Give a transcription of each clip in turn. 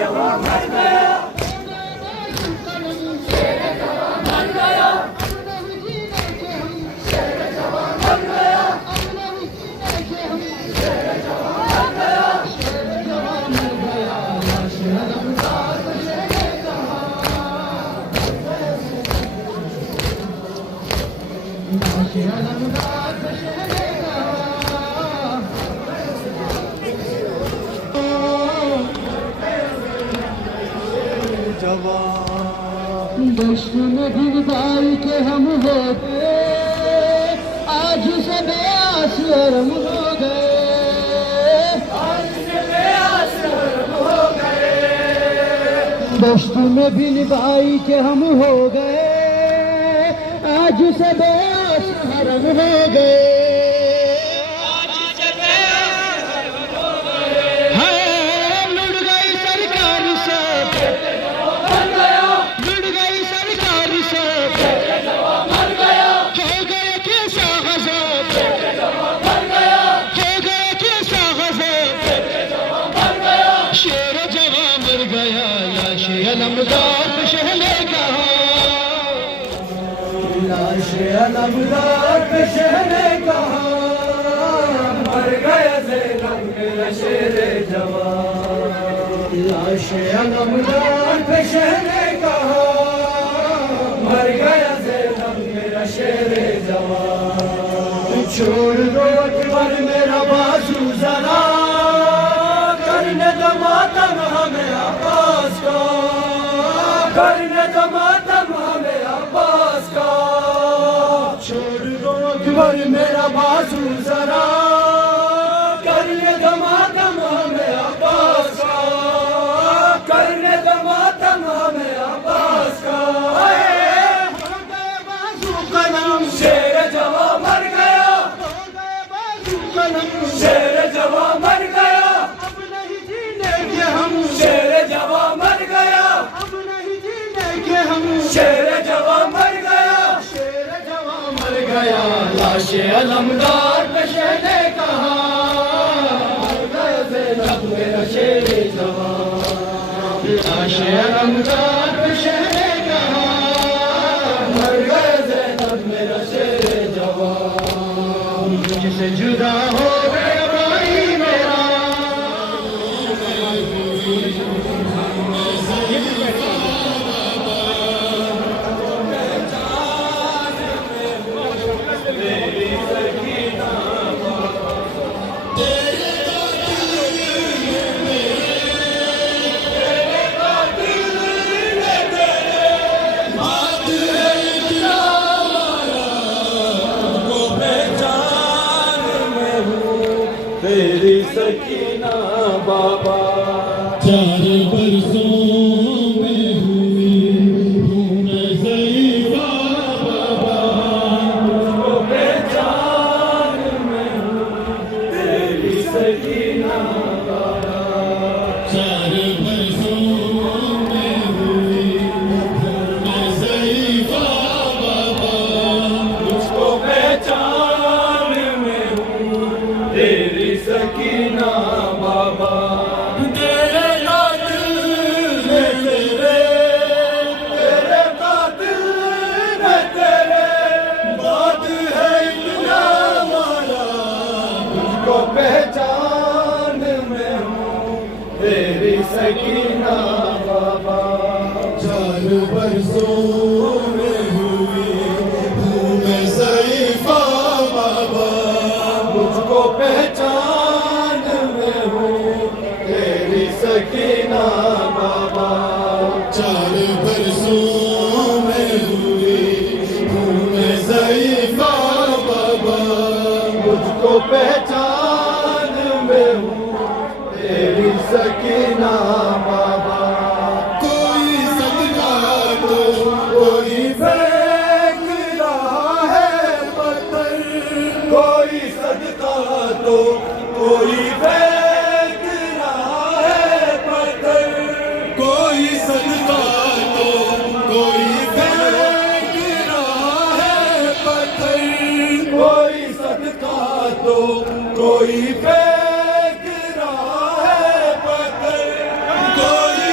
जवान मर गया। दुश्मन दिन भाई के हम हो गए, आज से बेआस हम हो गए, आज से बेआस हो गए। दुश्मन दिन भाई के हम हो गए, आज से बेआस हम हो गए। अलमदार शहले कहा, लाश अलमदार शहले कहा, मर गया ज़ैनब मेरा शेरे जवान। लाश अलमदार शहले कहा, मर गया ज़ैनब मेरा शेरे जवान। छोड़ दो अकबर मेरा बाजू जरा, करने दो मातम हमें अब्बास का, करने दो मातम हमें अब्बास का। छोड़ दो अकबर मेरा बाजू जरा, करने दो मातम हमें अब्बास का, करने दो मातम हमें अब्बास का। बाजू कलम शेर जवां मर गया, बाजू कलम शेर जवां मर गया, अब नहीं जीने हम, शेर जवां मर गया, अब नहीं जीने हम, शेर जवां मर गया, शेर जवां मर गया। लाश अलमदार शहले कहा, मर गया ज़ैनब मेरा शेरे जवान। लाश अलमदार शहले कहा, मर गया ज़ैनब मेरा शेरे जवान। मुझसे जुदा हो गया भाई मेरा, तेरी सकीना बाबा। 4 बरसों में हुई हूँ मैं ज़ईफ़ा बाबा, तुझको पहचान में हूँ तेरी सकीना बाबा। 4 बरसों में हुई हूँ मैं ज़ईफ़ा बाबा, तुझको पहचान में हूँ तेरी सकीना बाबा। तेरे कातिल ने तेरे, तेरे कातिल ने तेरे, बात है इतना मारा। तुझको पहचान में हूँ तेरी सकीना बाबा। 4 बरसों में हुई हूँ मैं ज़ईफ़ा बाबा, मुझको पहचान में हूँ तेरी सकीना बाबा। 4 बरसों में हुई हूँ मैं ज़ईफ़ा बाबा, मुझको पहचान में हूँ तेरी सकीना बाबा। कोई सदका तो कोई फेंक रहा है पत्थर, कोई सदका तो कोई फेंक रहा है पत्थर, कोई सदका तो कोई फेंक रहा है पत्थर, कोई सदका तो कोई फेंक रहा है पत्थर, कोई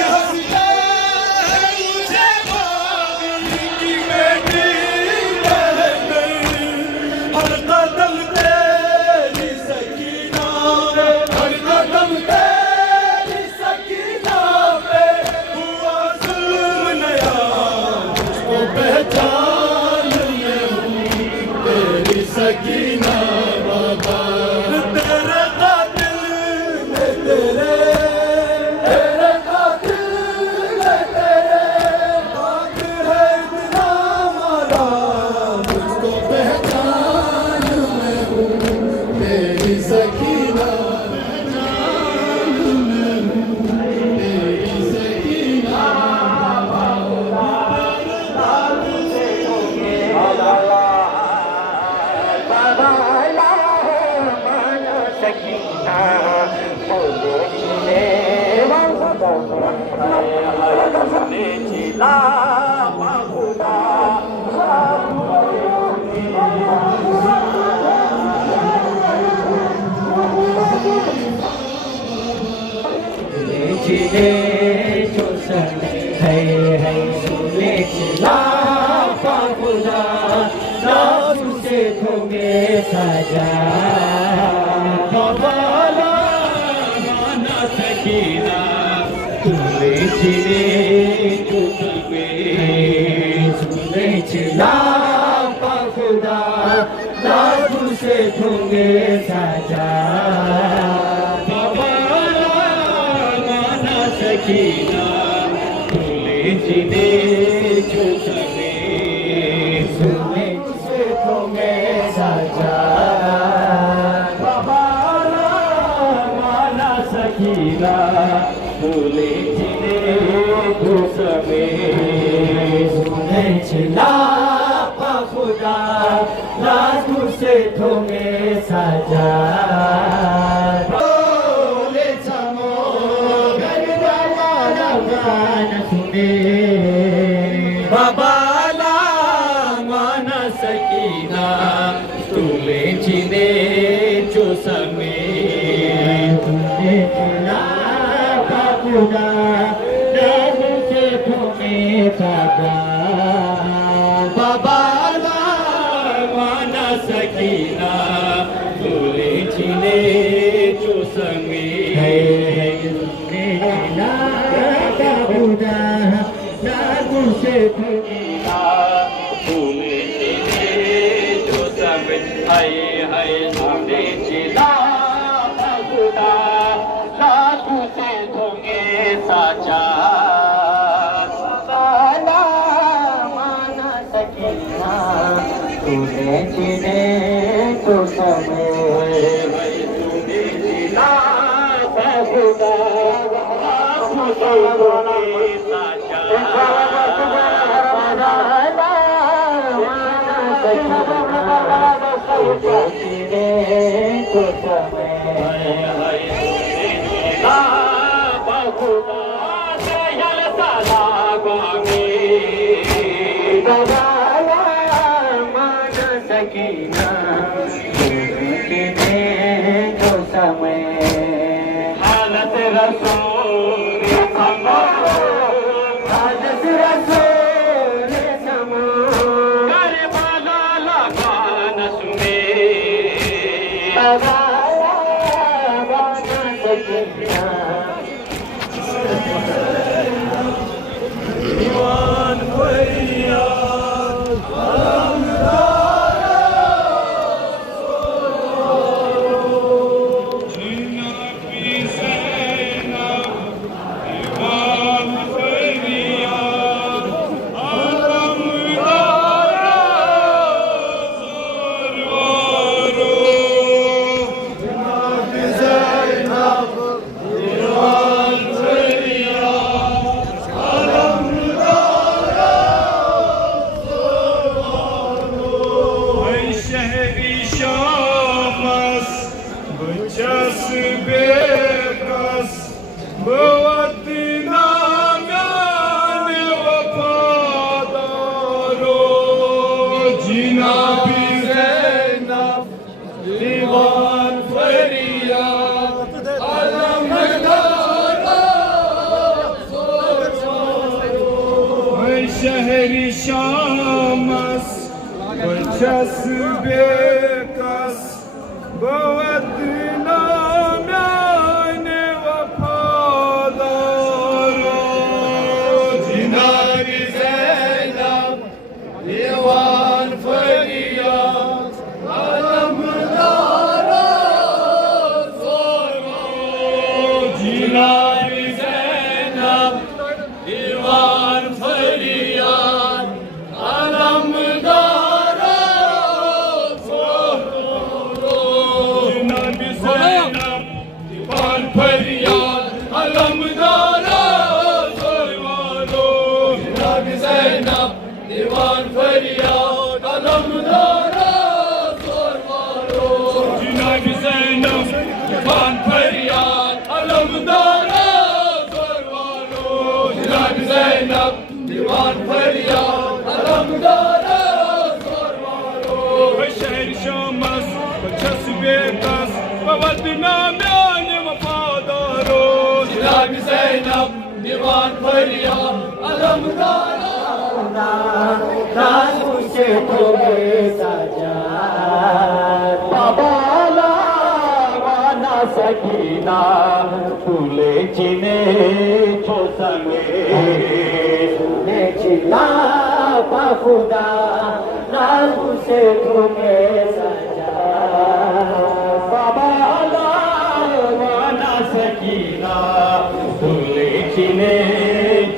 चिला खुदा चिले जो सन है सुने चिला खुदा ना तुझसे तुम्हें सजा बाबा माना सकीना तुले चिले जो सुने चिला खुदा ना तुझसे तुम्हें सजा सकीना तुले जिने जो समे सुने से तुम्हें सजा बाबा माना सकीना तुले जिने जो समे सुने चिला खुदा ना तुझसे तुम्हें सजा बाबाला माना सकीना तुले जिने जो समे तुले चिला खुदा से तुम्हें सजा बाबाला माना सकीना तुले जिने जो समे खुदा से खुदा तुले जो सब है सुने चिला खुदा लाखों से धोंगे साचा बाला माना सकीना तुले जिने तो समय सुने चिला खुदा लाखों से धोंगे साचा सकीना जो समय हालत रसूल हालत रसूल समो करबला लगा न सुने दीवान şehri Şamas Bıçası bekas Bıvaddina mâne vefadaro Cinari Zeynep Divan Feryat Alamdara Zorro Cinari Zeynep Divan Feryat Alamdara Zorro दीवान फरियाद अलमदारा जोर मारो शहर शमस चस्बे कस वदना म्यान वफादारो जनाब ज़ैनब दीवान फरियाद अलमदारा नाज़ से तुम्हें सजा बाबाला वाना सकीना तुले चिने छो संगे चिना खुदा नाज़ से तुम्हें सजा बाबाला वाना सकीना तुले चिने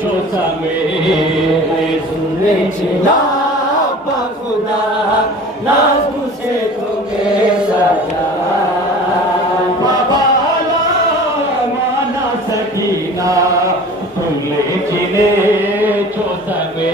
छो संगे चिना खुदा नाज़ से तुम्हें सजा बाबाला माना सकीना तुले चिने छो सगे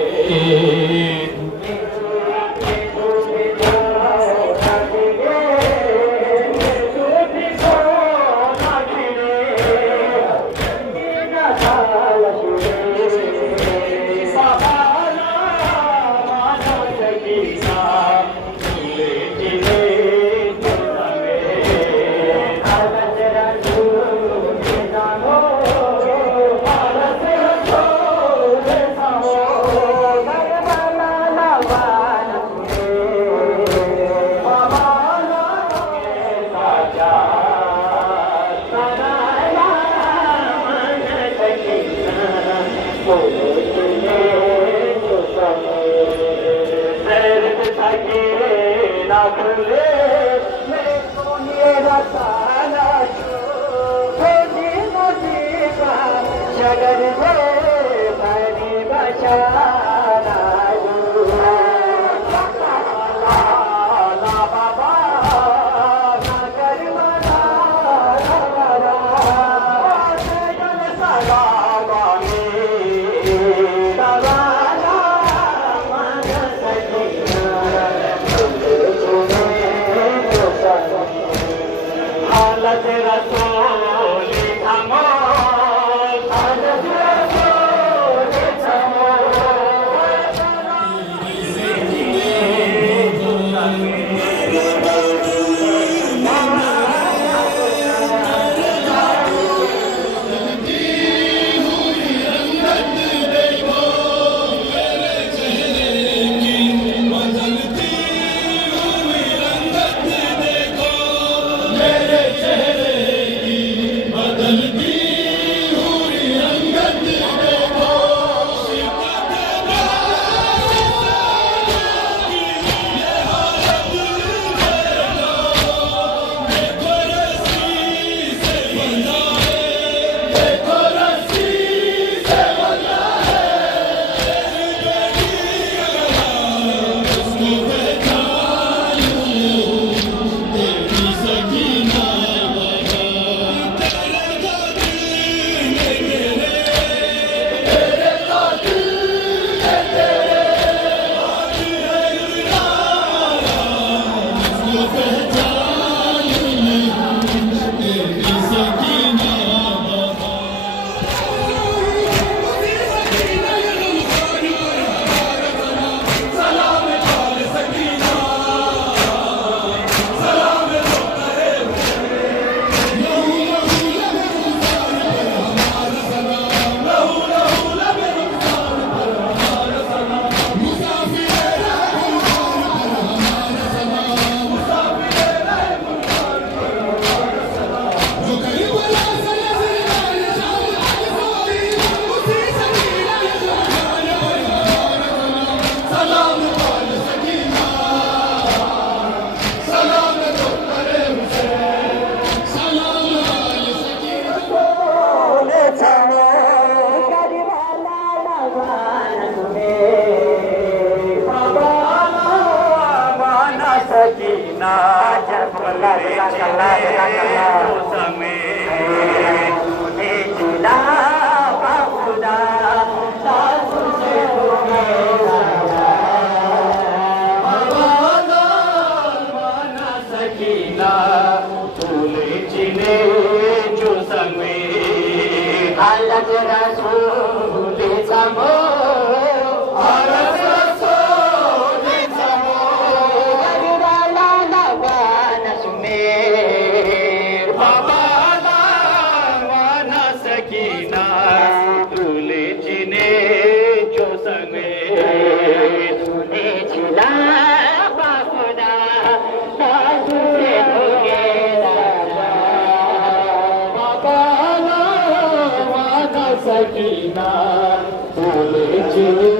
सकीना बोले चले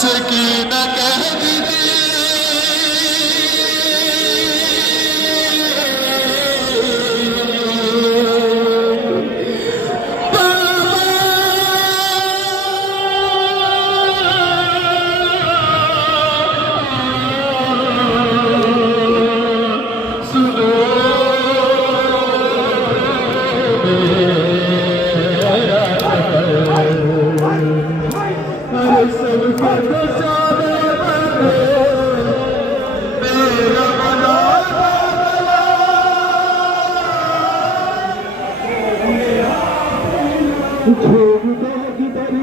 सकीना कह दीदी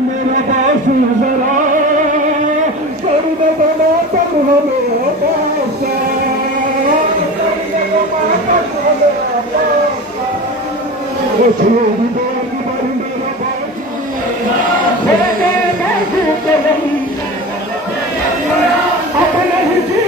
मेरा पास नजरा सर्व बना तब मेरा पास अपने ही जी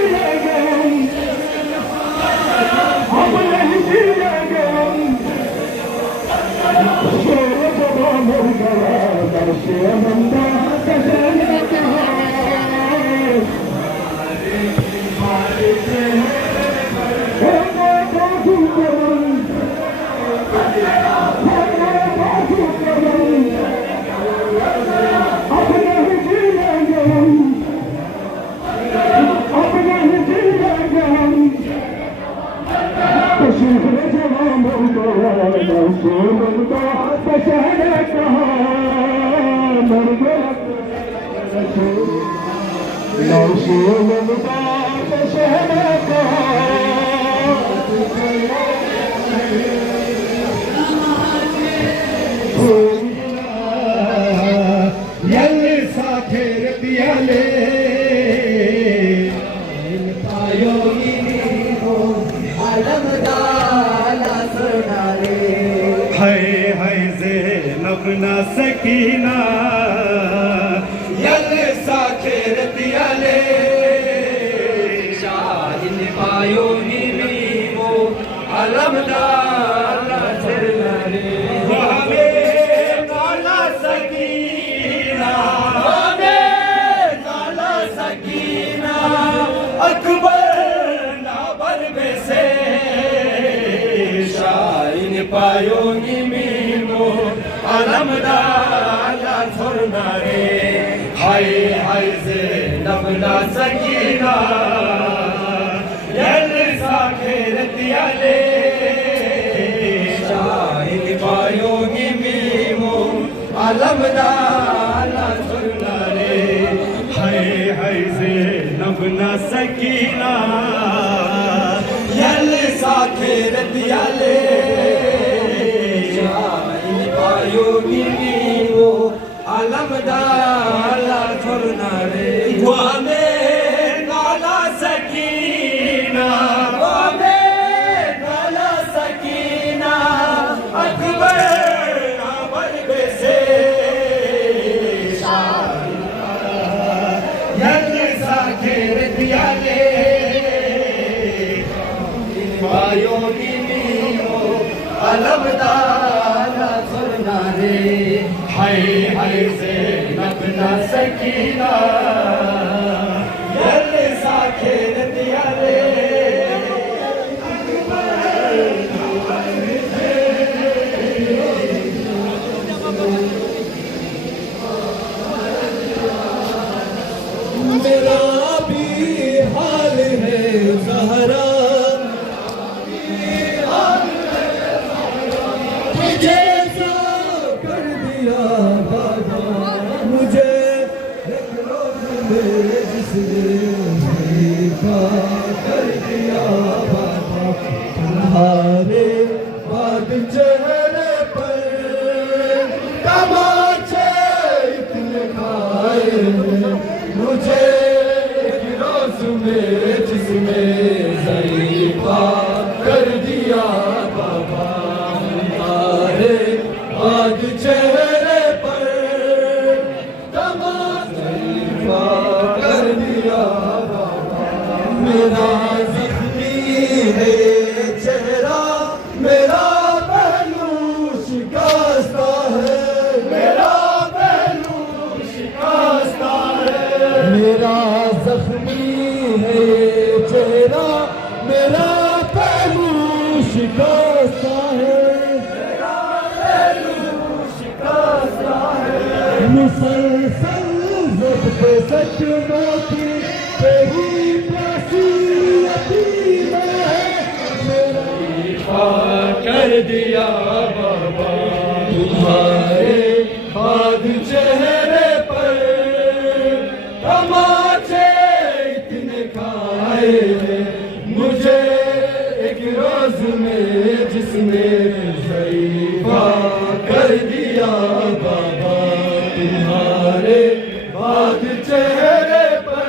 अपना सकीना यल साखेर दियाले शाहिन पायो नीमो अलमदार चरनारे हमें काला सकीना अकबर नाबर में से शाहिन पायो नीमो अलमदाला छोड़ना रे हाय हाय से नबला सकीना यल साखेर दियाले शाहिद पायोगी मीमो अलमदाला छोड़ना रे हाय हाय से नबला सकीना यल साखेर दियाले योगी वो अलमदाला छोड़ना रे गुआमे काला सकीना अकबर नाबर से यल साखेर दियाले योगी वो अलमदाला हाय हाय से नबला सकीना यल साखेर दियाले मेरा भी हाल है ज़हरा चश्मों की तेरी प्यासी यतीम है मेरा कर दिया बाबा तुम्हारे बाद चेहरे पर तमाचे इतने खाए मुझे एक रोज में जिसने ज़ईफ़ा कर दिया बाबा तुम्हारे बाद चेहरे पर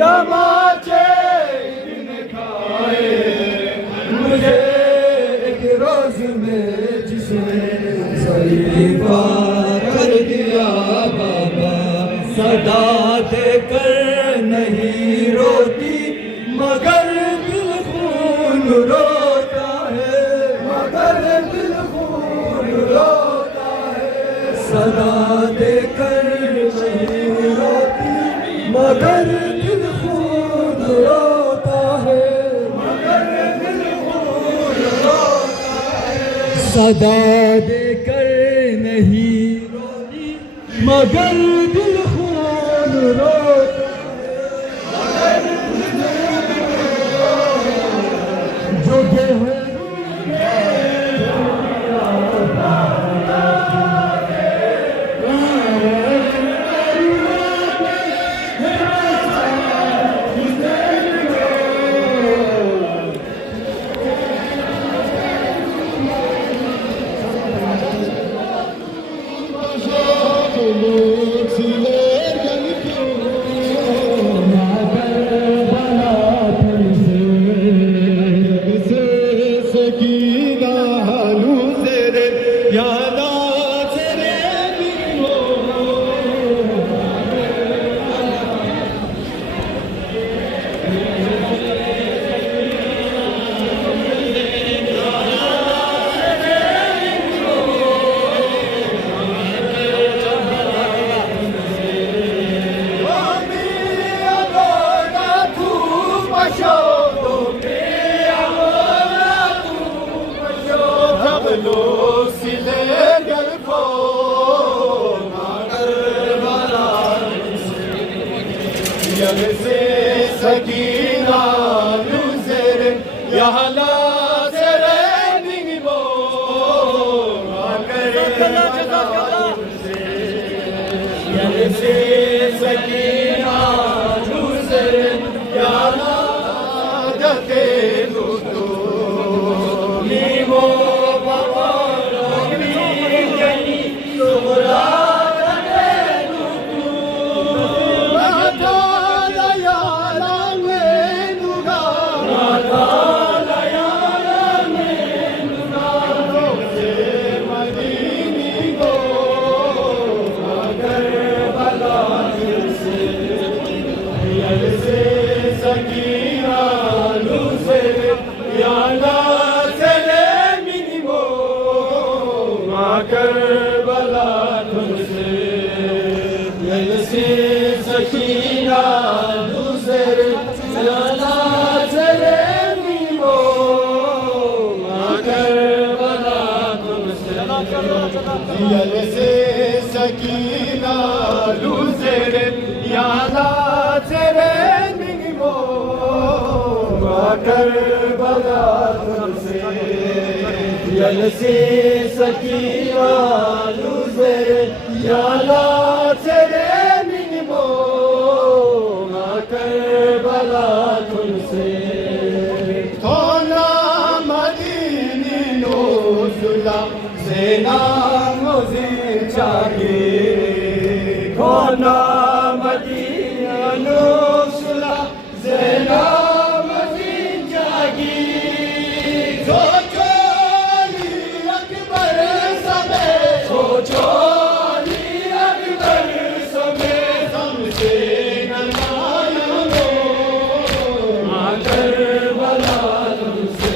तमाचे इतने खाए मुझे एक रोज में जिसने ज़ईफ़ा कर दिया बाबा सदा देकर नहीं रोती मगर दिल खून रोता है मगर दिल खून रोता है सदा देकर नहीं रोती मगर दिल खून रोता है मगर दिल खून रोता है सदा देकर नहीं रोती मगर दिल खून रोता जो है सकीना लुज़र यहाँ लाज़रे निगमो आकर से सकीना लुज़र यहाँ लाज़ते दुदो नीमो बाबा रोमी जनी सुमरा सकीना लुज़र याला चले नीमो आकर बला तुमसे दिल से सकीना लुज़र याला चले नीमो आकर बला तुमसे दिल से सकीना लुज़र याला चले सेना मुझे चाहिए खोना मदीना नुसला सेना मुझे चाहिए सोचो अकबर समय सोचो अकबर समय समझे ननायो आकर बला तुमसे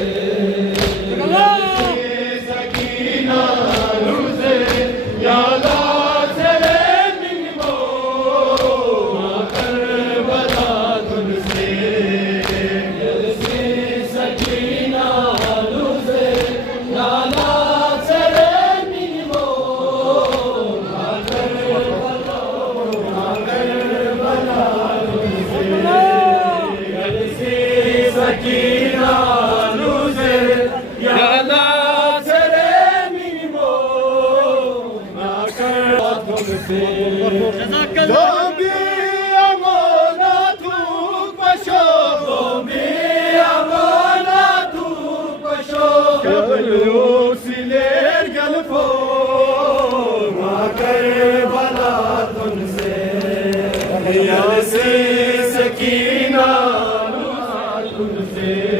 से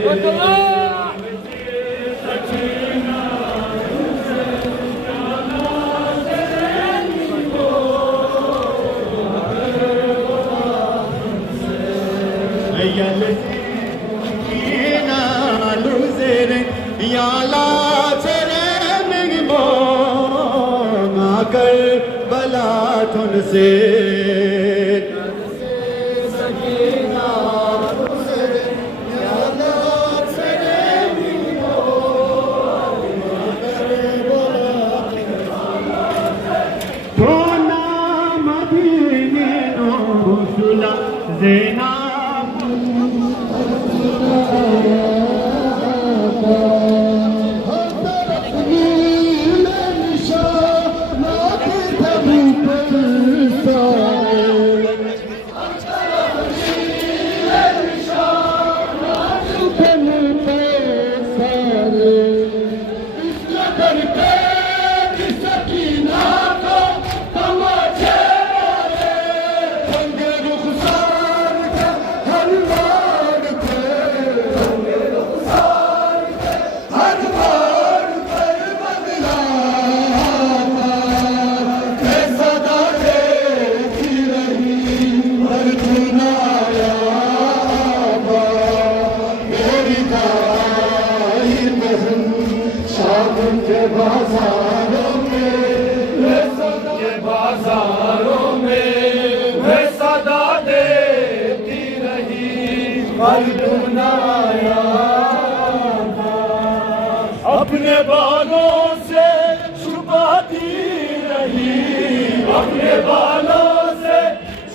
अपने बालों से छुपाती रही, अपने बालों से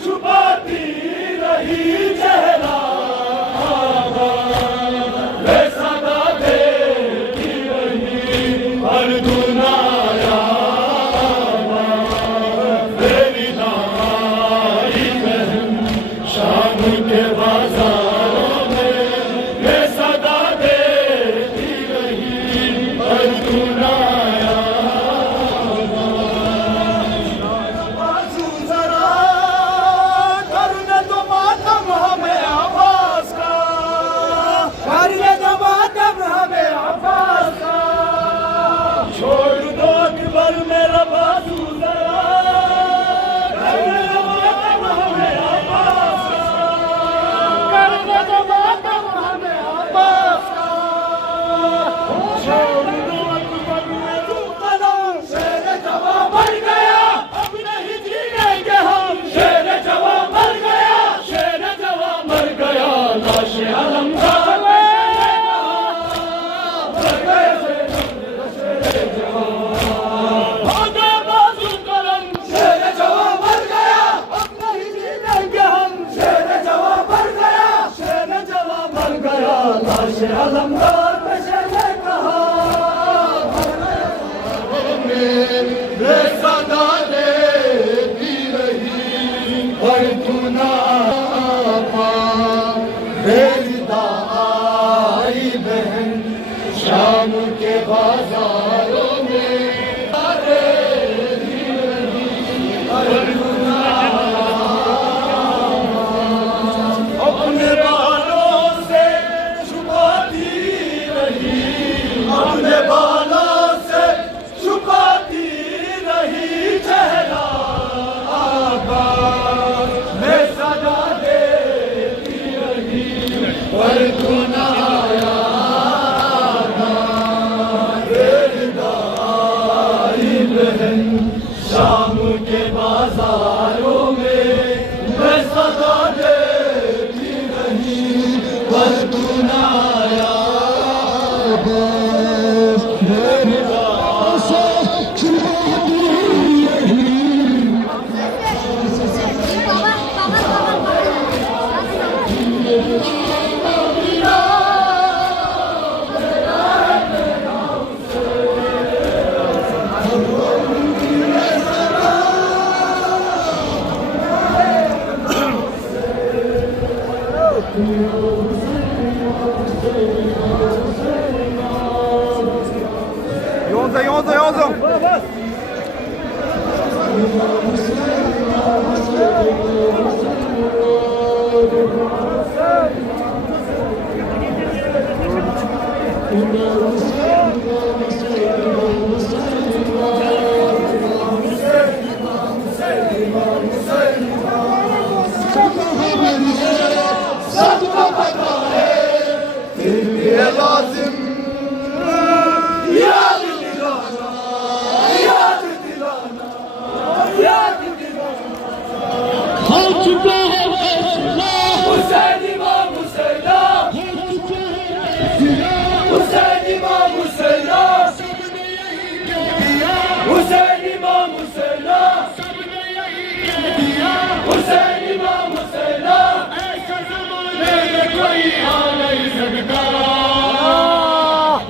छुपाती रही चेहरा वे सदा देती रही हर दुनाया मेरी नाई बहन शाम के बाजारों में वे सदा देती रही हर दुनाया बाजू जरा करने दो मातम हमें आवाज का, करने दो मातम हमें आवाज का, छोड़ दो अकबर मेरा बाजू जरा करने दो मातम हमें आवाज का, करने दो मातम हमें आवाज का, छोड़ दो अकबर मेरा कदम शेर जवां मर गया अब नहीं जीएंगे हम, शेर जवां मर गया, शेर जवां मर गया, लाश अलमदार भागा बाजू कलम, शेर जवां मर गया अब नहीं जीएंगे हम, शेर जवां मर गया, शेर जवां मर गया, लाश अलमदार पेशे ने कहा वे सदा देती रही हर दुनापा मेरी दाई बहन शाम के बाजारों में देती रही हर दुनापा अपने बालों से छुपाती रही, अपने बालों से छुपाती रही चेहरा मैं सदा देती रही पर दुनाया मेरी दाई बहन शाम के बाजारों में मैं सदा देती रही पर दुनाया मेरी बाबा सबको पता है फिर भी है लाजिम याद दिलाना, याद दिलाना, याद दिलाना। हो चुका है फैसला, हुसैन इमाम हुसैन, हुसैन इमाम हुसैन, हुसैन इमाम हुसैन, हुसैन इमाम हुसैन, ऐसा ज़माने में कोई आ नहीं सकता।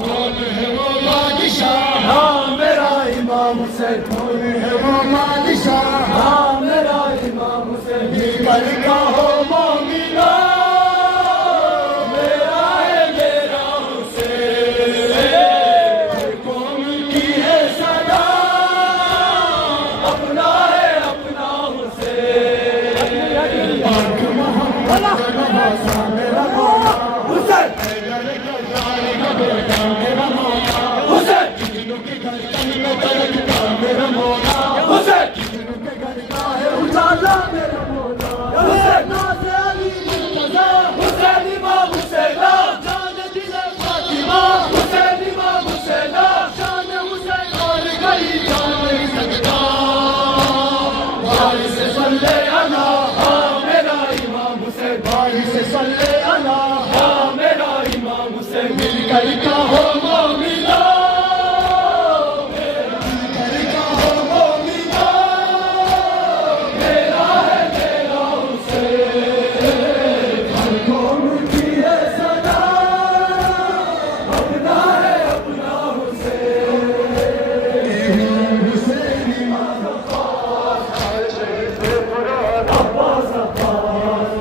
कौन है वो बादशाह, हाँ मेरा इमाम हुसैन, कौन है वो बादशाह, हाँ मेरा इमाम हुसैन। मिलकर कहो मोमिना, मेरा है मेरा हुसैन, कौम की है सदा, अपना है अपना हुसैन। पाक मोहम्मद का नवासा मेरा मौला, हुसैन हैदर करदार का बेटा मेरा मौला, हुसैन कितनों के गर्दन में दरकता मेरा मौला, हुसैन कितनों के गर्दा है उजाला मेरा मौला। हुसैन नाज़े अली मुर्तज़ा, हुसैन इमाम हुसैन, जान दिल फातिमा, हुसैन इमाम हुसैन, शान हुसैन और गई जा नहीं सकता। बारिश से सल्ले अला, हाँ मेरा इमाम हुसैन, बारिश से सल्ले अला, हाँ मेरा इमाम हुसैन। मिलकर कहो मोमिना, मिलकर कहो मोमिना, मेरा है मेरा हुसैन, हर कौम की है सदा, अपना है अपना हुसैन। हुसैन इमाम अब्बास अब्बास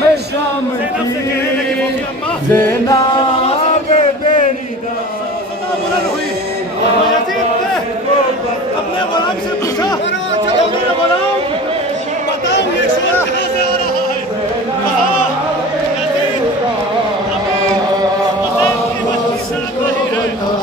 में शाम की ज़ैनब मेरी अपने गुलाम से पूछा, चलो मेरे गुलाम बताओ ये शोर कहाँ से आ रहा है? कहा यजीद अभी हुसैन की बस्ती से लग रही है।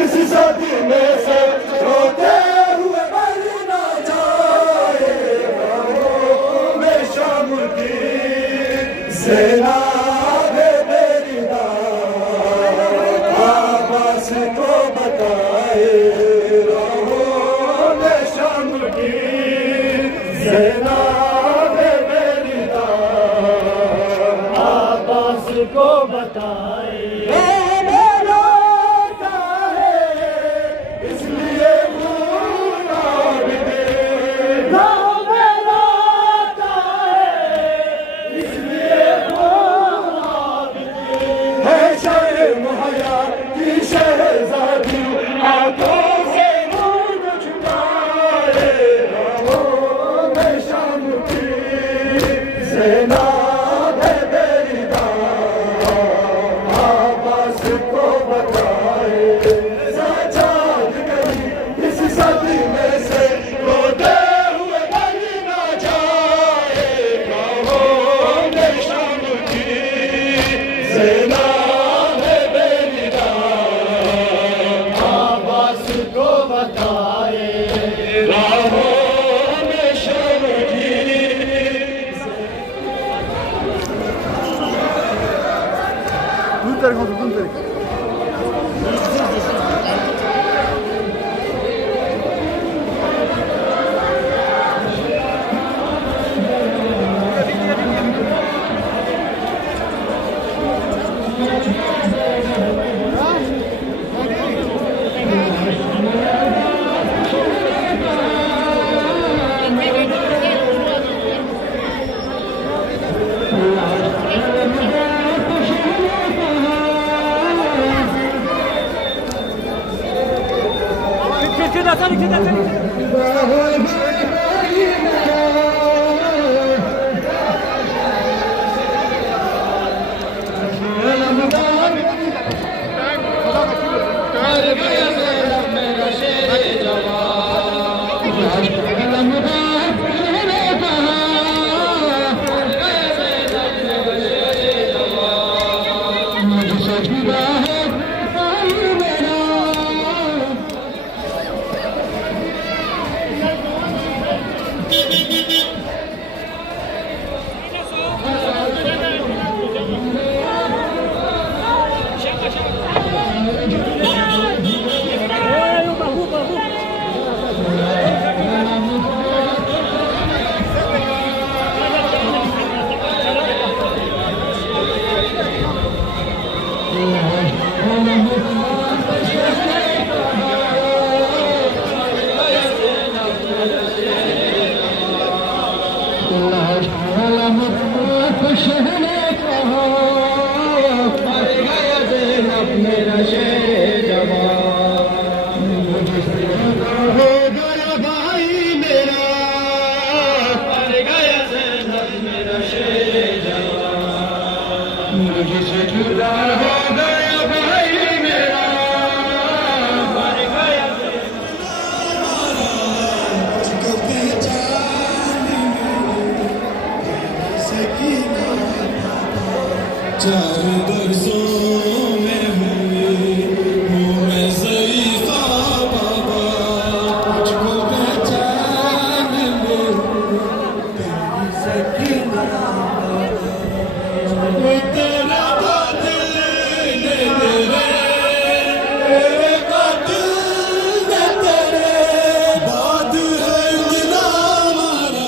इस सदी में से रोते हुए मरना जाए, में शाम की सेना है मेरी आवाज़ को बताए, में शाम की सेना है मेरी आवाज़ को बताए। सेना है बेरीदार आवाज को बताए सजाद गई इस सदी में से रोते हुए कहीं ना जाए गाहों में शाम की सेना है बेरीदार आवाज को बताए गाहों में शाम की चार बरसों में हुई हूँ मैं ज़रीफ़ा बाबा मुझको पहचान ले तेरी सकीना वो तेरा बादल ने तेरे बादल ने तेरे बाद है इतना हमारा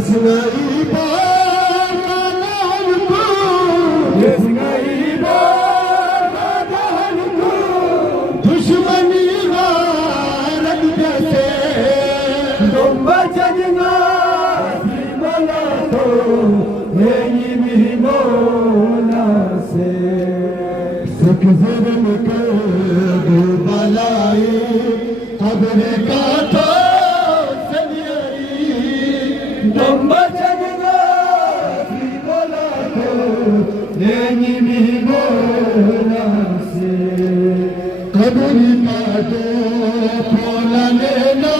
Yesnai Balalanku, Yesnai Balalanku, Dushmani Rag Jase, Domba Chadinga, Malato, Yehi Mimola Se, Sukh Zerm Kar Do Balai, Abre Kato. Domba Chadinga, Malato, Yehi Mimola Se, Kaburi Kato, Pola Lena,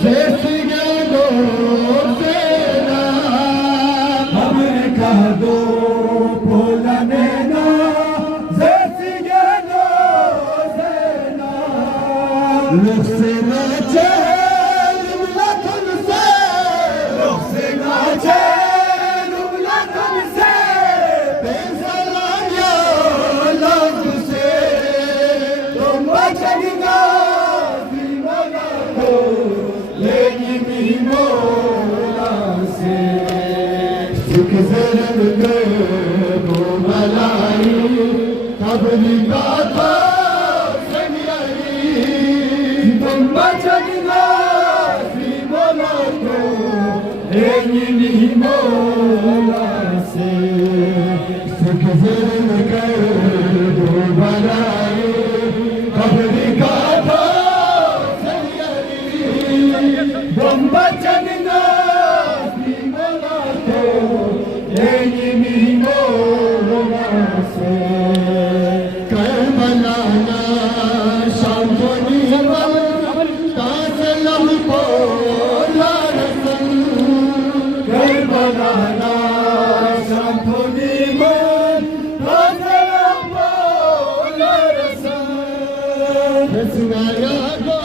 Zesigano, Zena, Kaburi Kato, Pola Lena, Zesigano, Zena, Luxena Chen, Lakan Se, Luxena Chen, Lakan Se, Pensalanya, Lag Se, Domba Chadinga, Malato, Yehi Mimola Se, Sukh Zerm Kar Do Balai, Kabri Gatha Sangyari, Domba Chadinga, Malato, Yehi Mimola Se, Sukh Zerm Kar Do Balai, Kabri Gatha Sangyari, Domba Chadinga, Malato, Yehi Mimola Se, Karbalana Shambhani Mal, Tasalam Pola Rasan, Karbalana Shambhani Mal, Tasalam Pola Rasan, Rasnaya Go.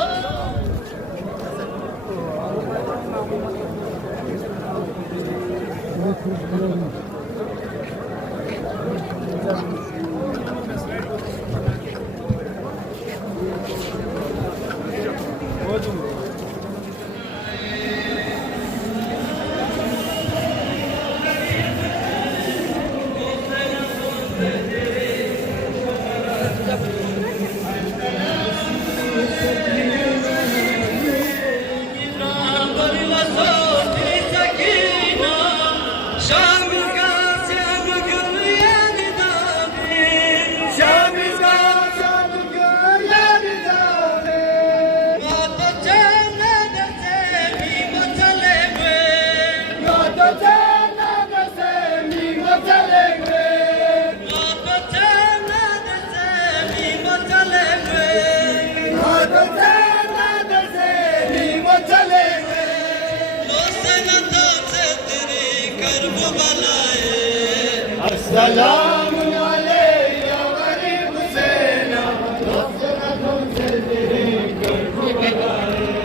Salam alayya Gharib Sena, Dostana Tumse Dil Karbo Balaye.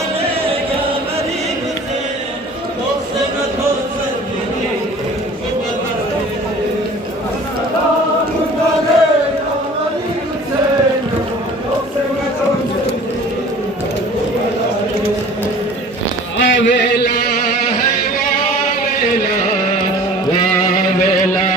Salam alayya Gharib Sena, Dostana Tumse Dil Karbo Balaye. Salam alayya Gharib Sena, Dostana Tumse Dil Karbo Balaye. Avela Wavela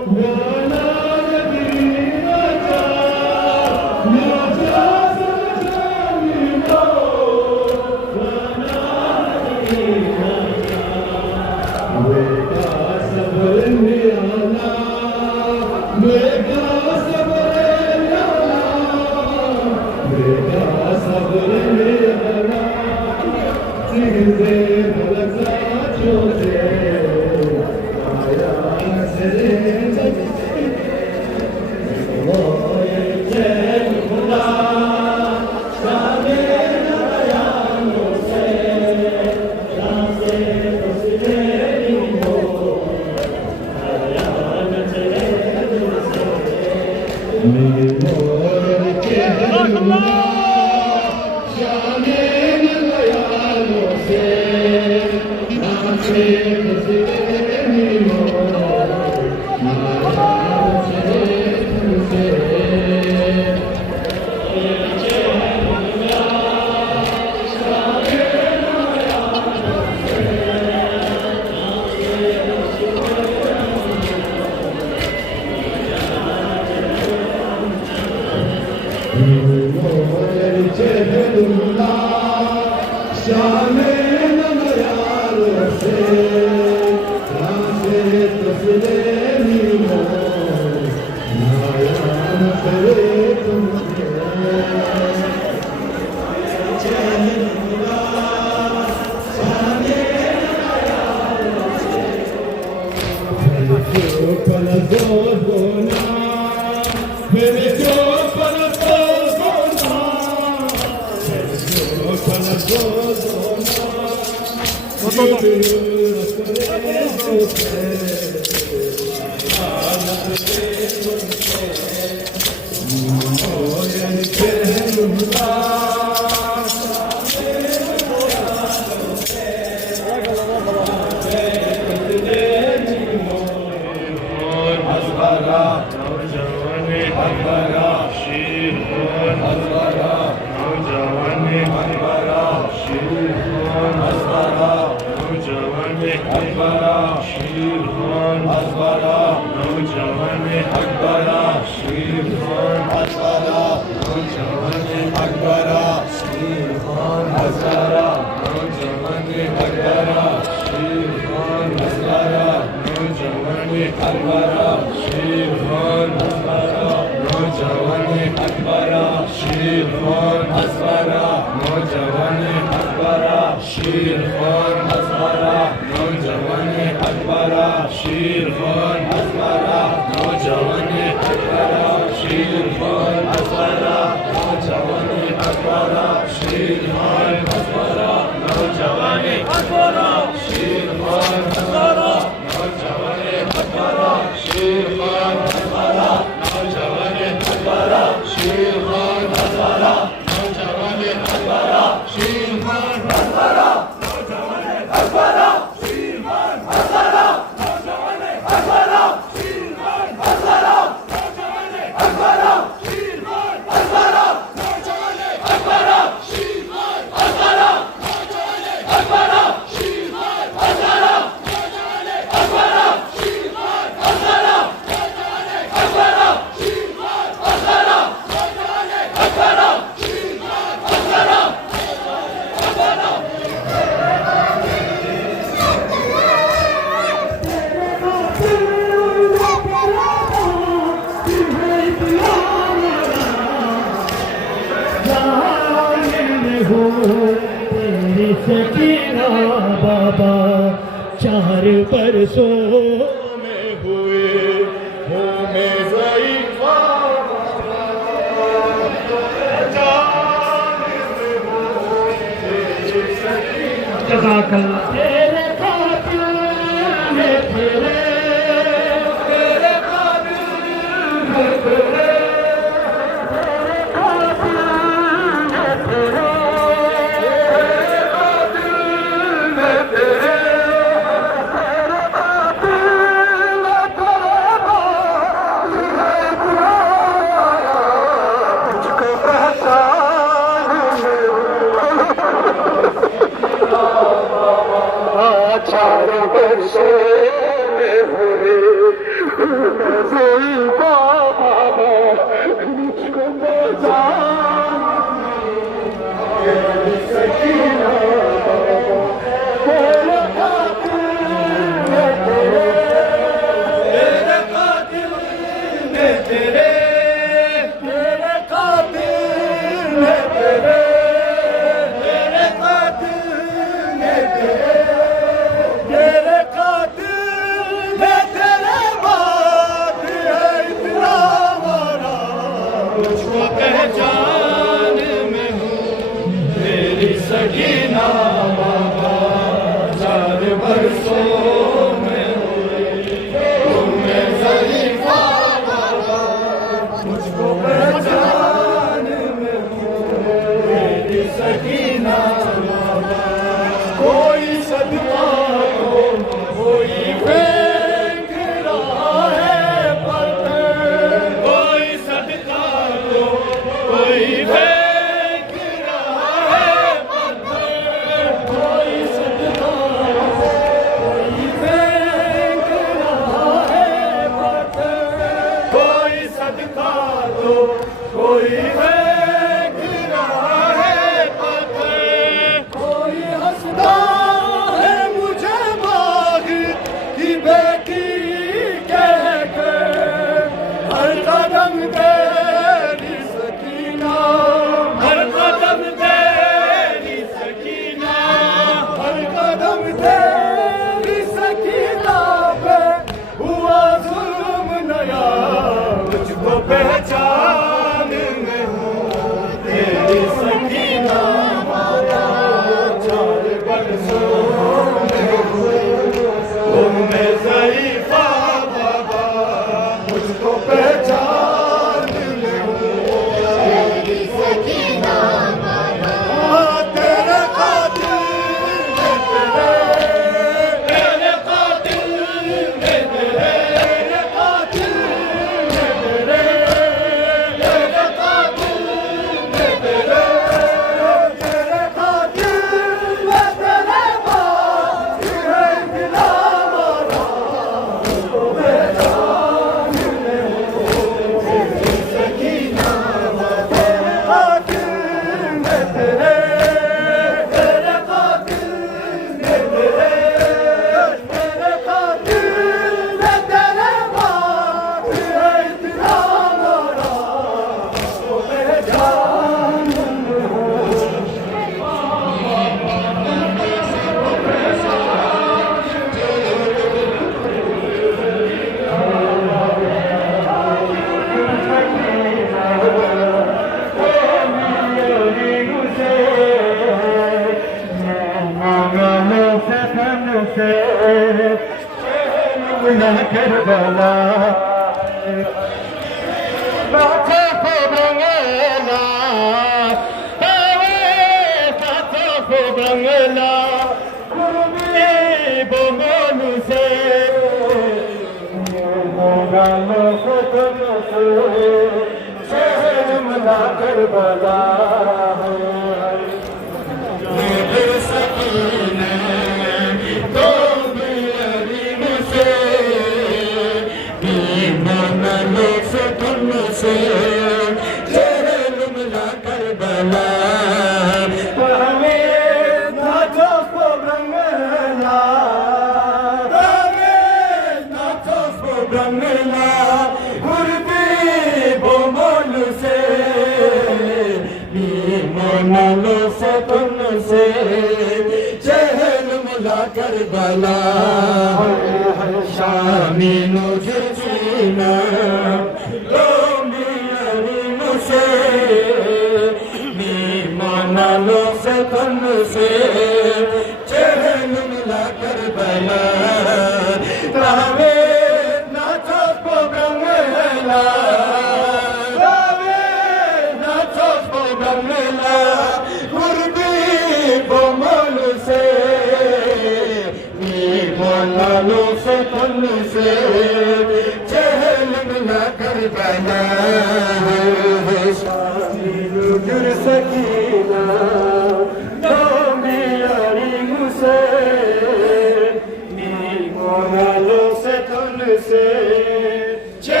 से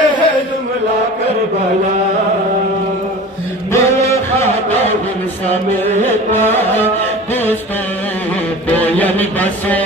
Karbala बेखाबा गुलशा में पा दोस्तों बोयन बसे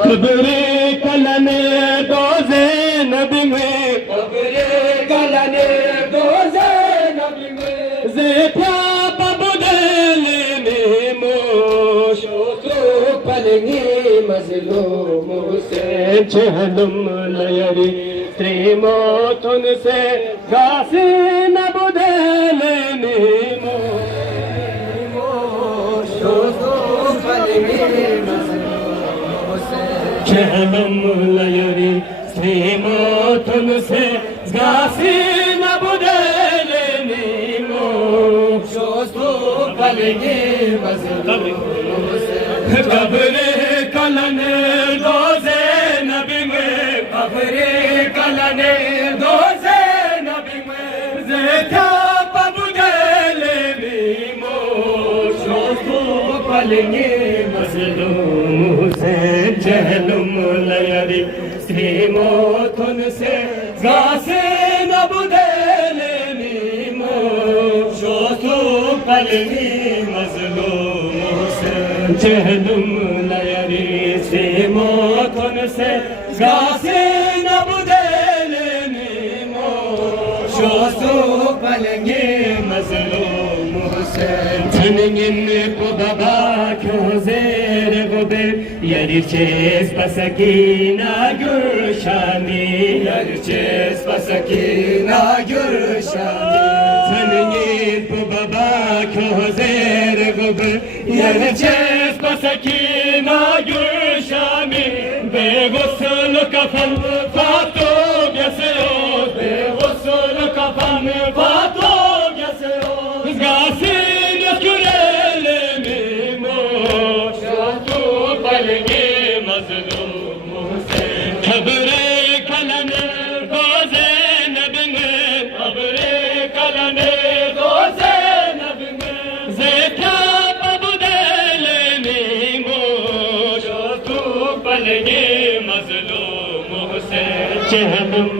कब्रे कलने दोजे नबी में कब्रे कलने दोजे नबी में ज़ेफ़ा बबुदले में मोशो तो पलंगे मज़लूम से चहलुम लयरी त्रिमोतुन से गासे न बुदले में मोशो तो पलंगे चहलम लयरी श्रीमोतुन से गासी न बुदले नीमो शोस्तु पलगे मज़लूम से कब्रे कलने दोजे नबी में कब्रे कलने दोजे नबी में ज़ेफ़ा बबुदले नीमो शोस्तु पलगे मज़लूम से चहलुम लयरी श्रीमोतुन से गासे न बुदले नीमो शोस्तु पलगे मज़लूम से चहलुम लयरी श्रीमोतुन से गासे न बुदले नीमो शोस्तु पलगे मज़लूम से झनगिन को बाबा क्यों ज़ेर गुबे Yarıçes pasakina gürşami Yarıçes pasakina gürşami Sanıyet bu baba közer gubur Yarıçes pasakina gürşami Be gusül kafan fato gyaseo Be gusül kafan fato gyaseo Zgasin yaskürele mimo Şotu पलगे मज़लूम से खबरे कलने दोजे नबी में खबरे कलने दोजे नबी में ज़ेफ़ा बबुदले नीमो शोस्तु पलगे मज़लूम से चहलुम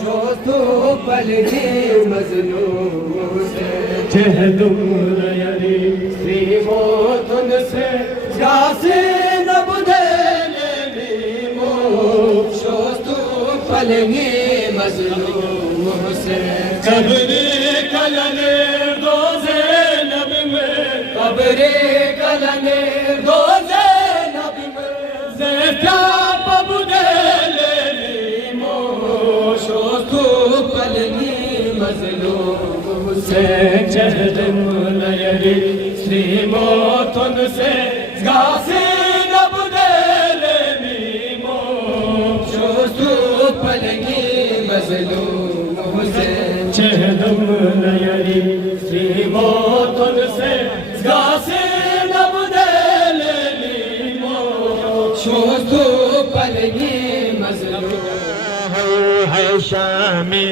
शोस्तु पलगे मज़लूम से चहलुम लयरी श्रीमोतुन से गासे न बुदले नीमो शोस्तु पलगे मज़लूम से कब्रे कलने दोजे नबी में कब्रे कलने दोजे नबी में ज़ेफ़ा बबुदले नीमो शोस्तु पलगे मज़लूम से चहलुम लयरी श्रीमोतुन से गासे न बुदले नीमो शोस्तु पलगे मज़लूम से चहलुम लयरी श्रीमोतुन से गासे न बुदले नीमो शोस्तु पलगे मज़लूम है शामी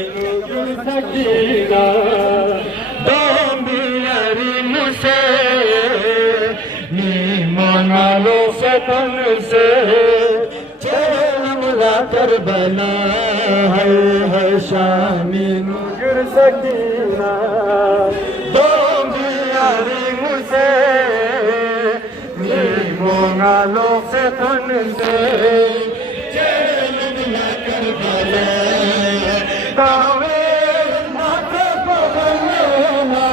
सकीना तुमसे हमला करबला है शामी नुर सकीना दो यारी मुझे मोंगालो से तुमसे हमला करबला कावे माथे पगलना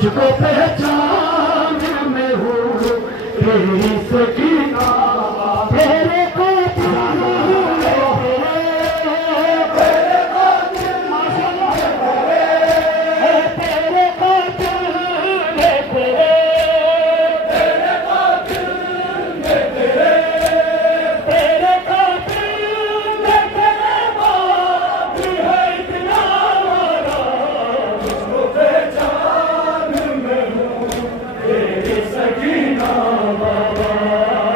मुझको पहचान में हूँ तेरी सकीना तेरे को सकीना बाबा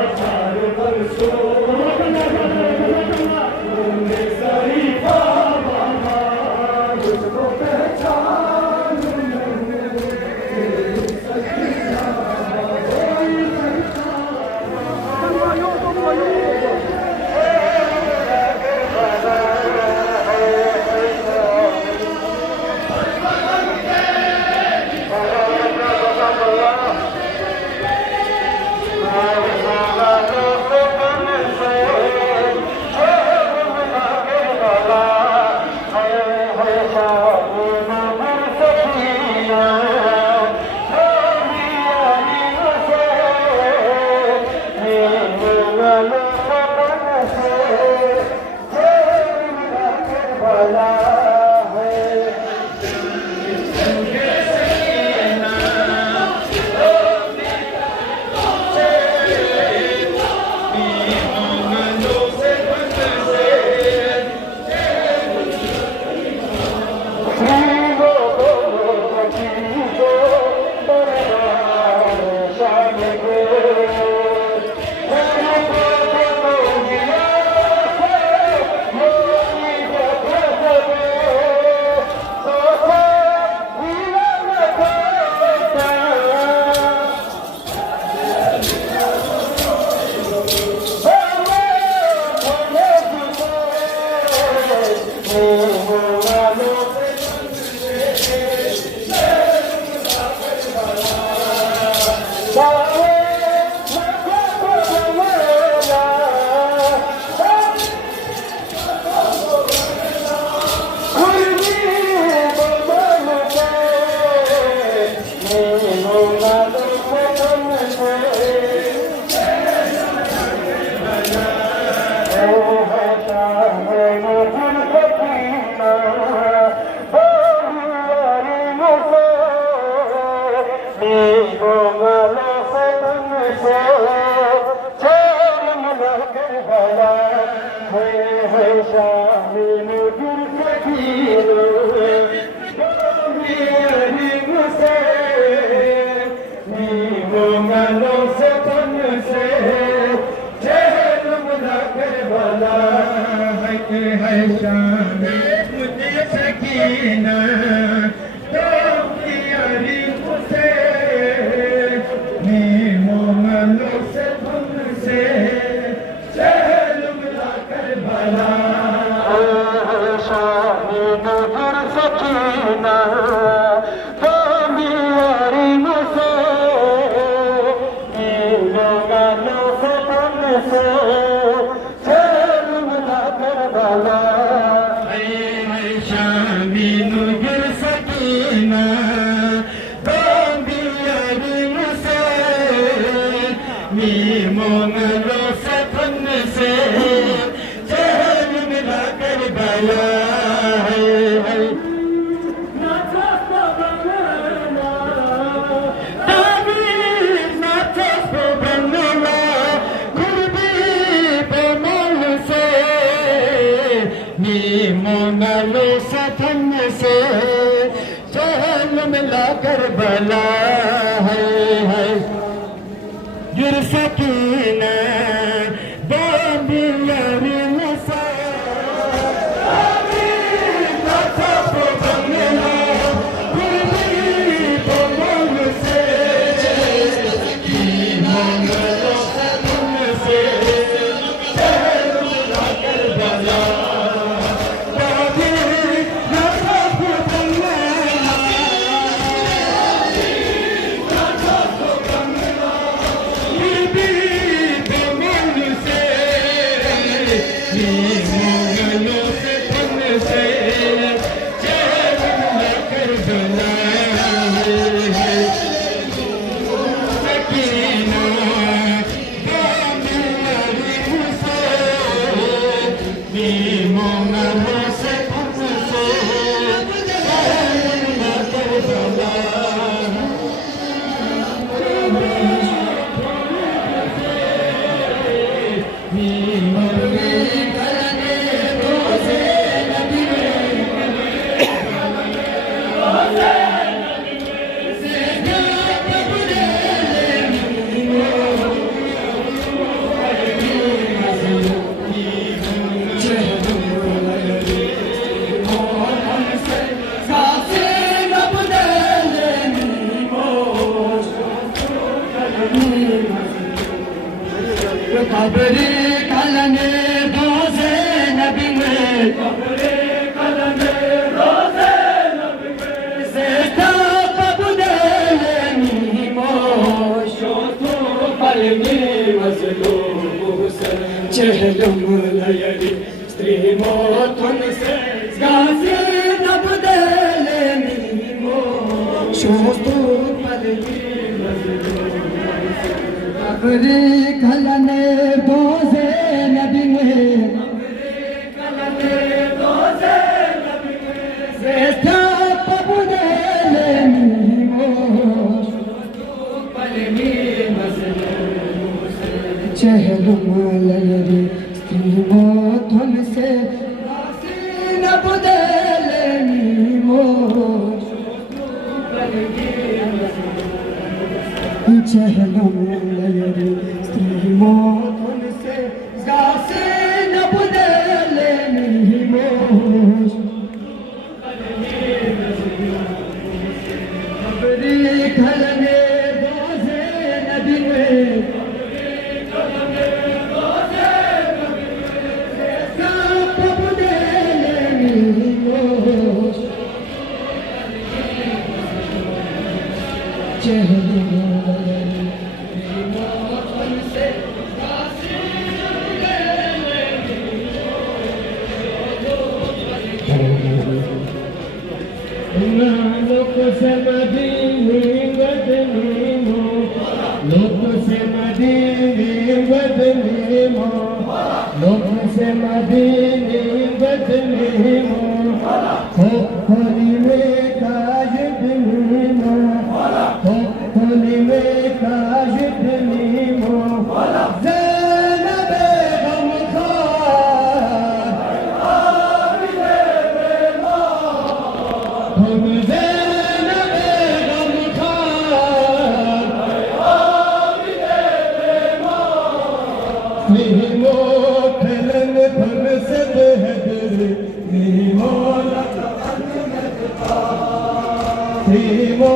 वो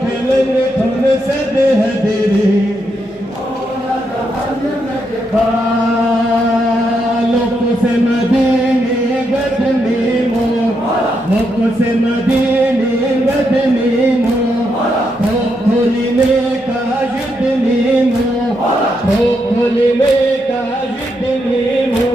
खेलन थन सद हदरी लोक से मदीने गदनी मो लोक से मदीने गदनी मो खोली में काजदनी मो खोली में काजदनी मो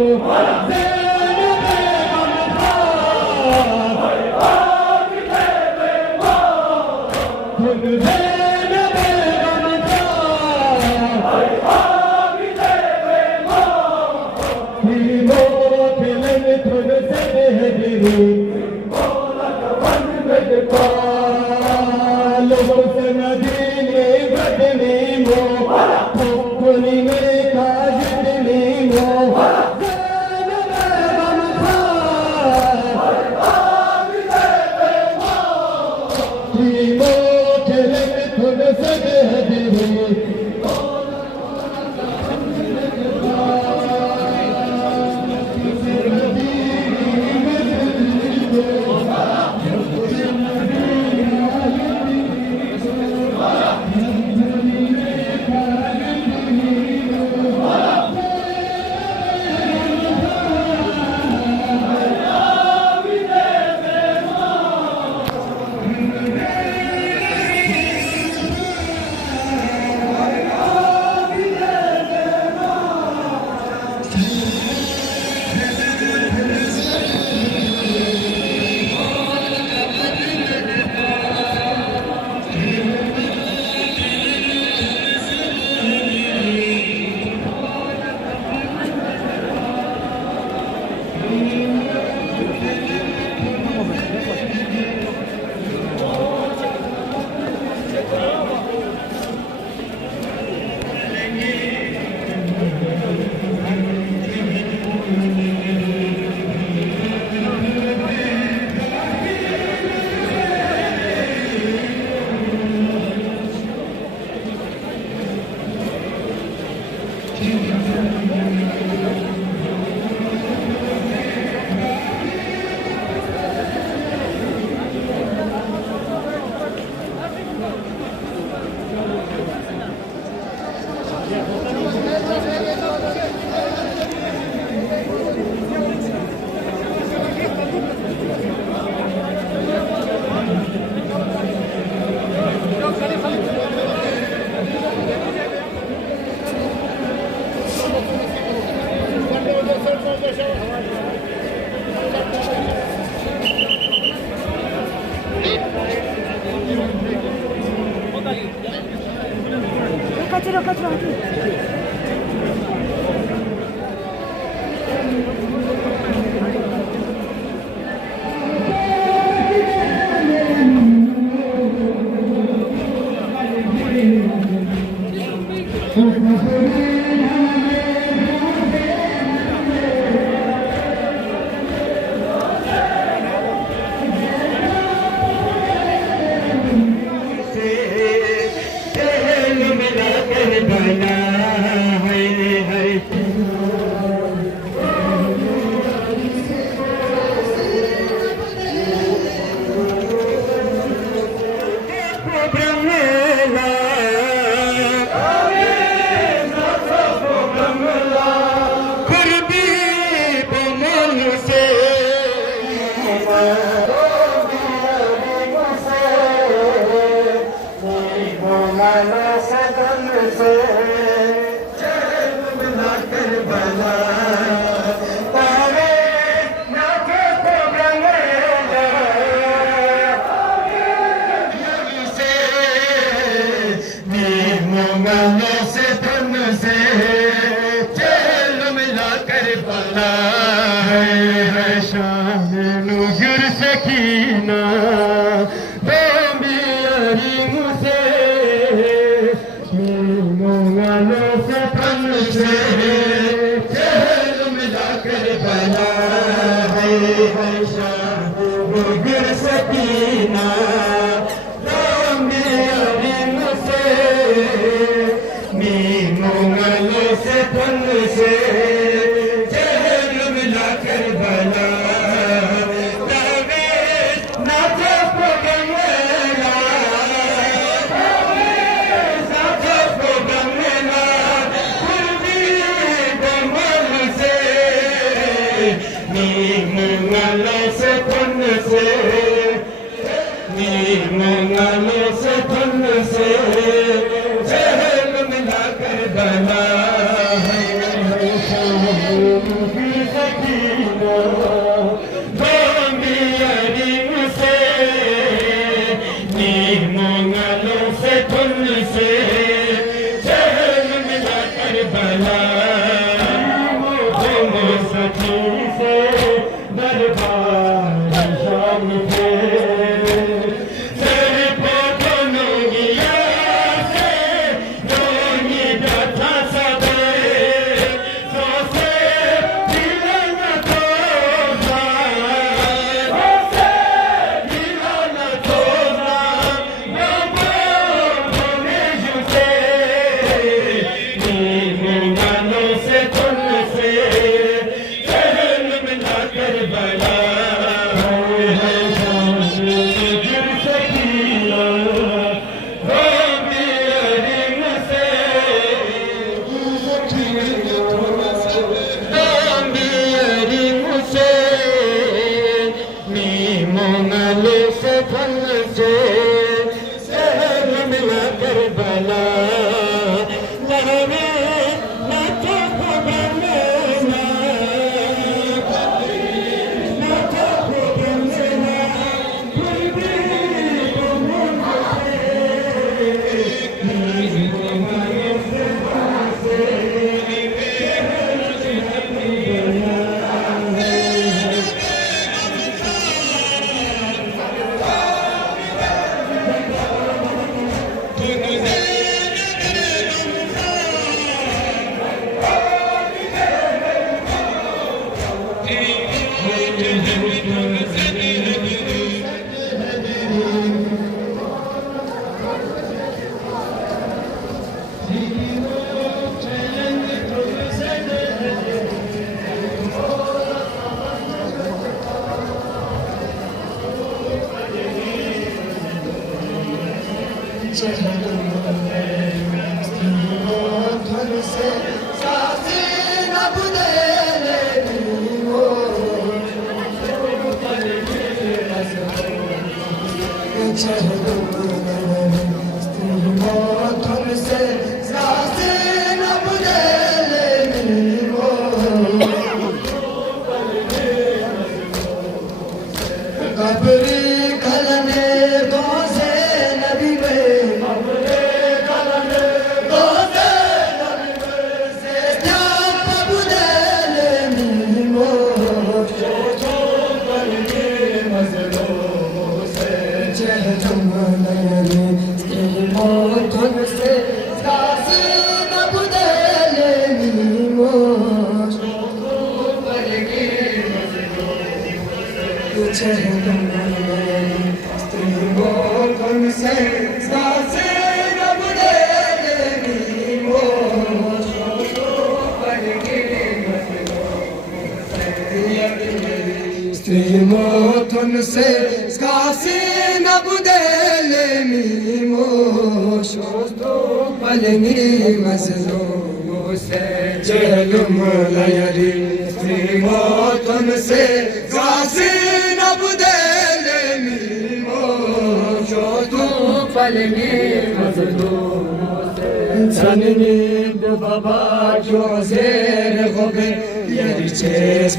Bala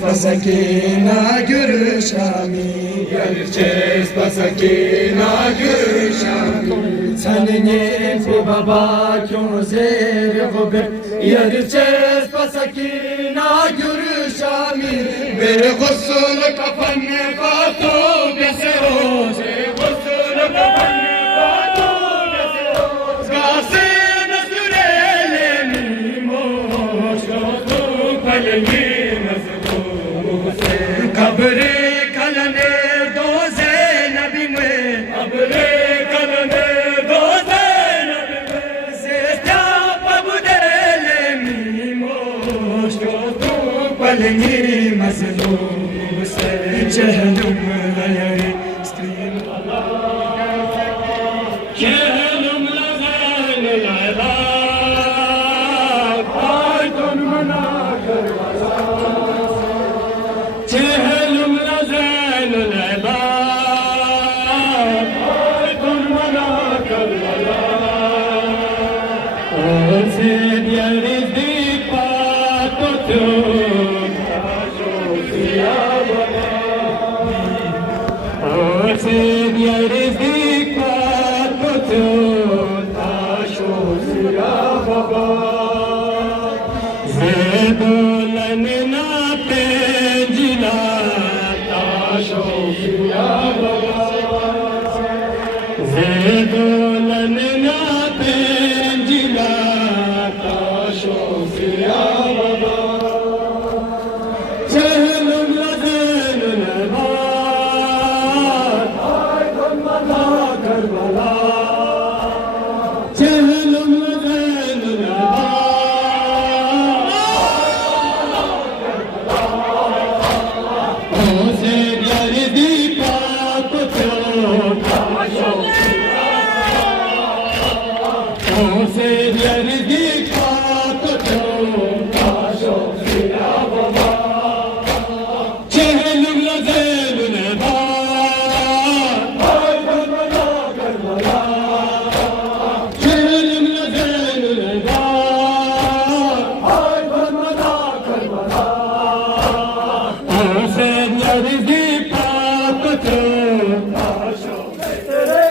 Pasakina Gürüşami, Yarıçez Pasakina Gürüşami. Sanini bu baba kyozer hobe, Yarıçez Pasakina Gürüşami. Ve gusül kapanne fato besero, ve gusül kapanne fato besero. Gasin sürele mimoş, yotu paleni. Kabre kalane doze nabi me, kabre kalane doze nabi me. Sesta pabudele mimoş, yotu paleni mazlum se. Cehlum layari strim cehlum lazal lala, pardon mana karvala. Cehlum lazal lala, pardon mana karvala. Olsun yalnızlık patotun, taşofya bana. Olsun yalnızlık patotun, taşofya baba. Zedolanına pencila, taşofya baba. Zedolanına pencila, taşofya baba. Cehlum lazal lebat, aydın bana Karbala. Cehlum lazal lebat, o sen yardi patotun, taşofya baba. O sen yardi patotun, taşofya baba. Cehlum lazal lebat, aydın bana Karbala. Cehlum lazal lebat, aydın bana Karbala. O sen yardi patotun, taşofya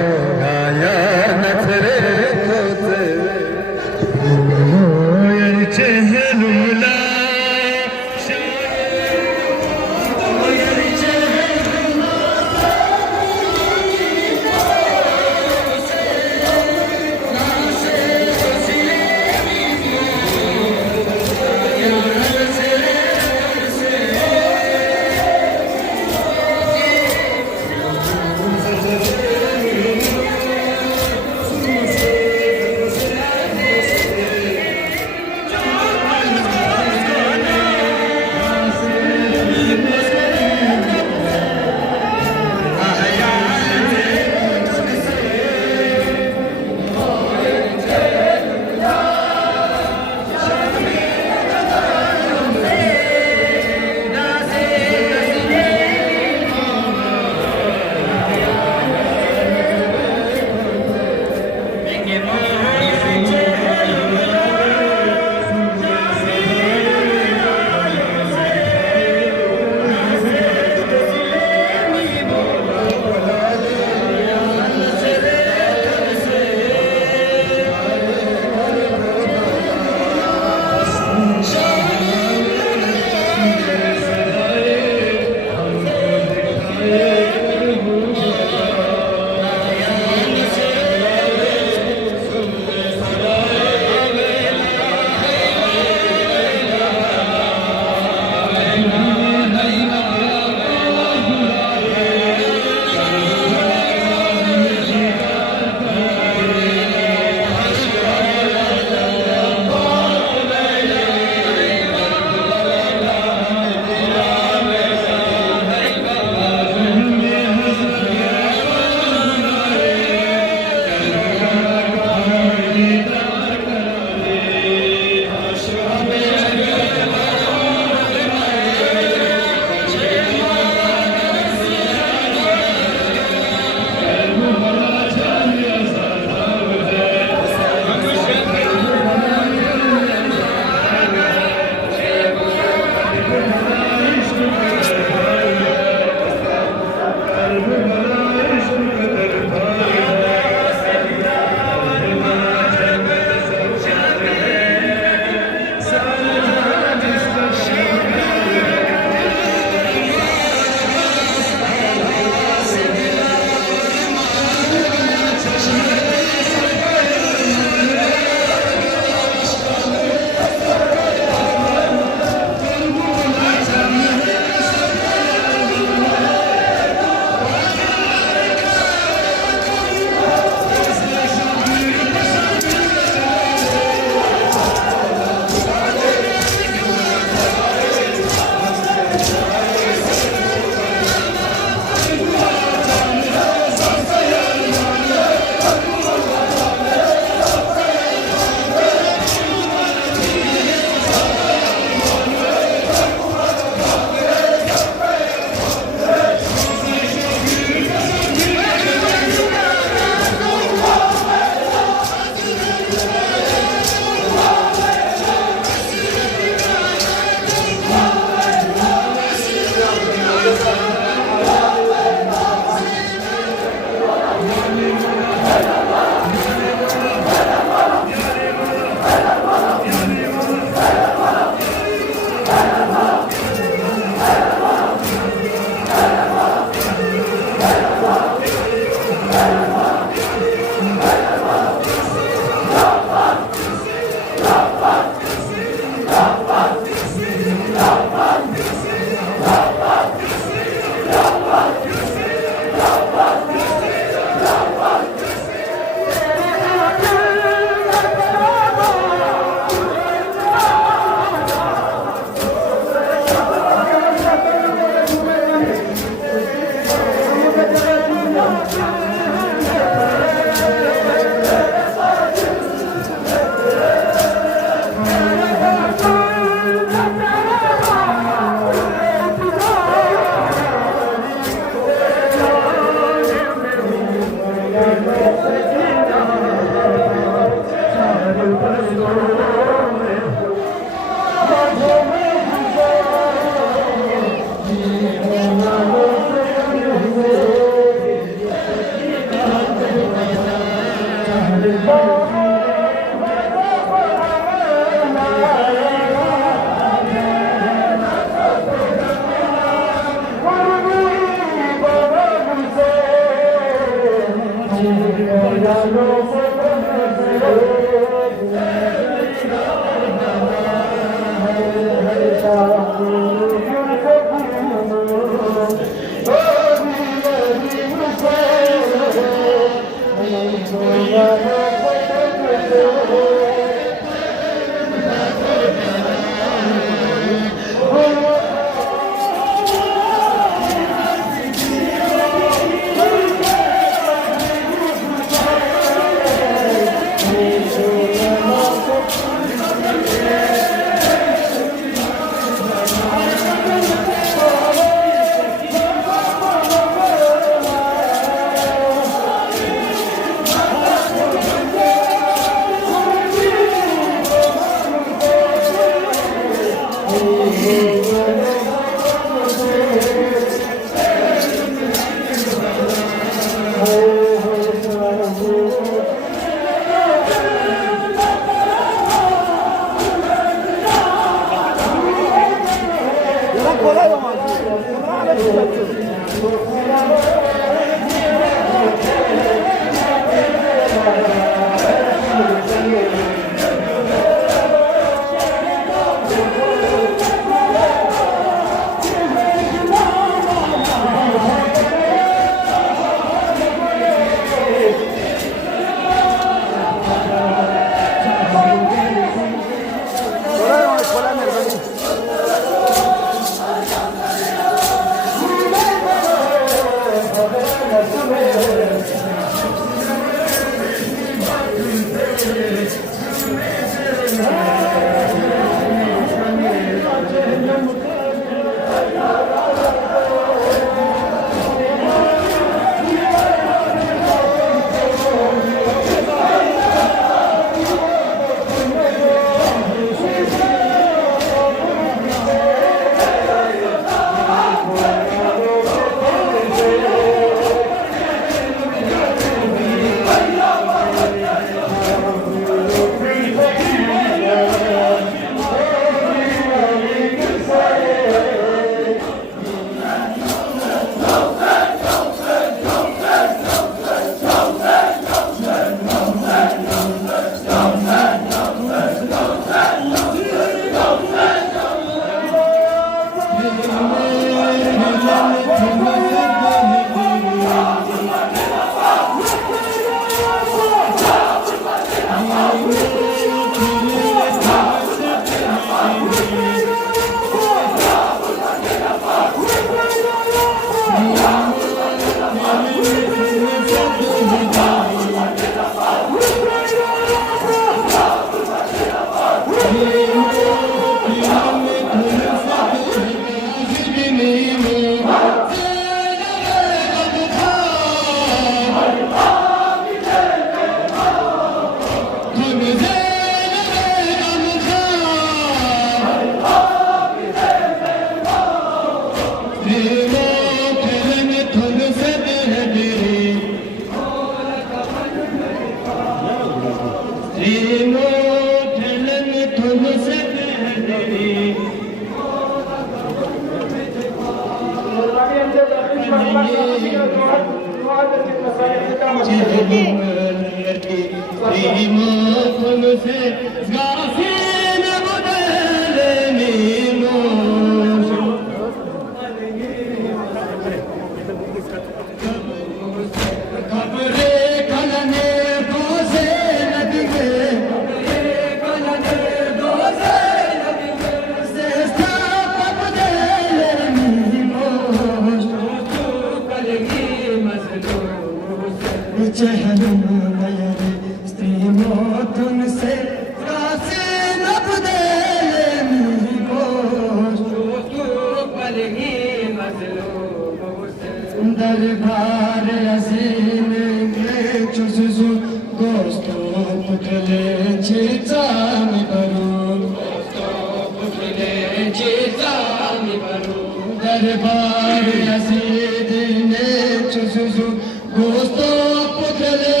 Gosto, porque le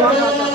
Yeah.